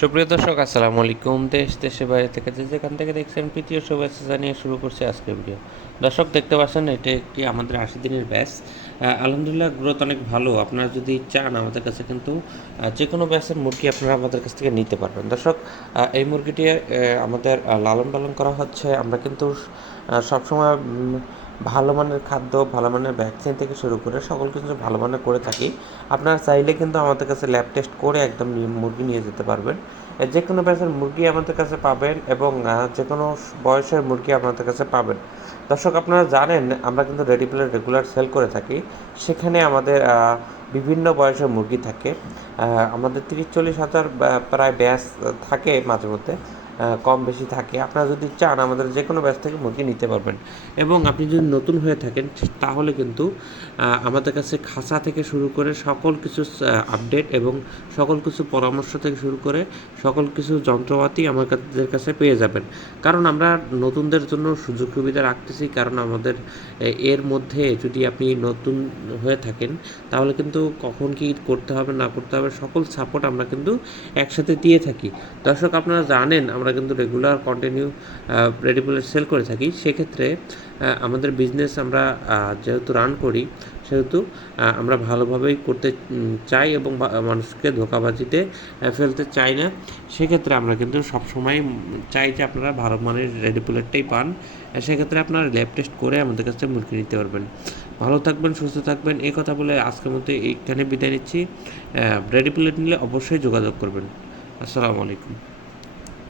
সুপ্রিয় দর্শক, আসসালামু আলাইকুম। দেশ, দেশের বাইরে থেকে যে যেখান থেকে দেখছেন তৃতীয় শুভেচ্ছা জানিয়ে শুরু করছি আজকের ভিডিও দর্শক, দেখতে পাচ্ছেন, এটা একটি আমাদের আশি দিনের ব্যাচ আলহামদুলিল্লাহ গ্রোথ অনেক ভালো। আপনারা যদি চান, আমাদের কাছে কিন্তু যে কোনো ব্যাচের মুরগি আপনারা আমাদের কাছ থেকে নিতে পারবেন। দর্শক এই মুরগিটি আমাদের লালন পালন করা হচ্ছে। আমরা কিন্তু সবসময় ভালো মানের খাদ্য, ভালো মানের ভ্যাকসিন থেকে শুরু করে সকল কিছু ভালো মানের করে থাকি। আপনারা চাইলে কিন্তু আমাদের কাছে ল্যাব টেস্ট করে একদম মুরগি নিয়ে যেতে পারবেন। যে কোনো ব্যাচের মুরগি আমাদের কাছে পাবেন এবং যে কোনো বয়সের মুরগি আমাদের কাছে পাবেন। দর্শক, আপনারা জানেন, আমরা কিন্তু রেডি প্লেট রেগুলার সেল করে থাকি। সেখানে আমাদের বিভিন্ন বয়সের মুরগি থাকে। আমাদের তিরিশ চল্লিশ হাজার প্রায় ব্যাস থাকে মাঝে মধ্যে। কম বেশি থাকে। আপনারা যদি চান, আমাদের যে কোনো ব্যাচ থেকে মুরগি নিতে পারবেন। এবং আপনি যদি নতুন হয়ে থাকেন, তাহলে কিন্তু আমাদের কাছে খাঁচা থেকে শুরু করে সকল কিছু আপডেট এবং সকল কিছু পরামর্শ থেকে শুরু করে সকল কিছু যন্ত্রপাতি আমাদের কাছে পেয়ে যাবেন। কারণ আমরা নতুনদের জন্য সুযোগ সুবিধা রাখতেছি, কারণ আমাদের এর মধ্যে যদি আপনি নতুন হয়ে থাকেন, তাহলে কিন্তু কখন কি করতে হবে, না করতে হবে, সকল সাপোর্ট আমরা কিন্তু একসাথে দিয়ে থাকি। দর্শক, আপনারা জানেন, আমরা কিন্তু রেগুলার কন্টিনিউ রেডিপুলেট সেল করে থাকি। সেক্ষেত্রে আমাদের বিজনেস আমরা যেহেতু রান করি, সেহেতু আমরা ভালোভাবেই করতে চাই এবং মানুষকে ধোকাবাজিতে ফেলতে চাই না। সেক্ষেত্রে আমরা কিন্তু সবসময় চাই যে আপনারা ভালো মানের রেডি প্লেটটাই পান। সেক্ষেত্রে আপনারা ল্যাব টেস্ট করে আমাদের কাছে মুরগি নিতে পারবেন। ভালো থাকবেন, সুস্থ থাকবেন। এই কথা বলে আজকের মধ্যে এইখানে বিদায় নিচ্ছি। রেডি প্লেট নিলে অবশ্যই যোগাযোগ করবেন। আসসালামু আলাইকুম।